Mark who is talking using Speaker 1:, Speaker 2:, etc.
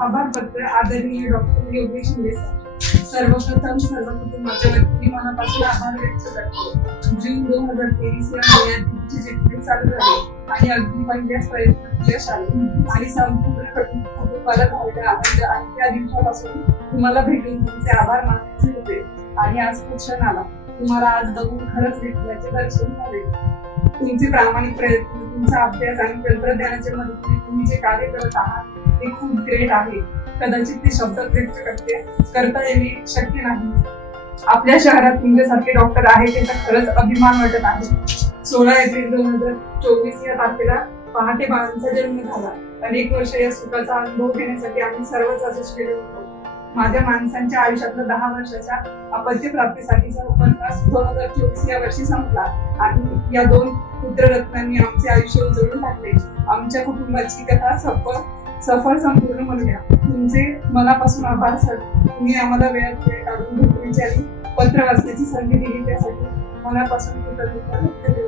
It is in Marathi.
Speaker 1: आभार पत्र आदरणीय डॉक्टर योगेश सर. सर्वप्रथम सर्व कुटुंबाच्या व्यक्ती मनापासून आभार व्यक्त करतो. जून दोन हजार तेवीस या महिन्यात तुमची चालू झाली आणि अगदी पहिल्याच प्रयत्नात यश आले. आणि संपूर्ण कुटुंबाला झालेला आनंद आणि त्या दिवसापासून तुम्हाला भेटून तुमचे आभार मानायचे होते. आणि आज तो क्षण आला. तुम्हाला आज बघून खरंच भेटल्याचे दर्शन झाले. तुमचे प्रामाणिक प्रयत्न तुमचा अभ्यास आणि तंत्रज्ञानाच्या मदतीने तुम्ही जे कार्य करत आहात ते खूप ग्रेट आहे. कदाचित ती शब्द व्यक्त करते. करता येणे शक्य नाही. आपल्या शहरात तुमच्यासारखे डॉक्टर आहे त्याचा खरंच अभिमान वाटत आहे. सोळा एप्रिल दोन हजार चोवीस या तारखेला पहाटे बाळांचा जन्म झाला. अनेक वर्ष या सुखाचा अनुभव घेण्यासाठी आम्ही सर्वच अजस्वी होतो. माझ्या माणसांच्या आयुष्यातला दहा वर्षाच्या अपत्य प्राप्तीसाठीचा उपन्यास दोन हजार चोवीस या वर्षी संपला आणि या दोन पुत्ररत्नांनी आमचे आयुष्य उजळून टाकले. आमच्या कुटुंबाची कथा सफल सफल संपूर्ण म्हणूया तुमचे मनापासून आभार सर. तुम्ही आम्हाला वेळात वेळ काढून घेतली आणि पत्र वाचण्याची संधी दिली त्यासाठी. मनापासून कृतज्ञता व्यक्त केली.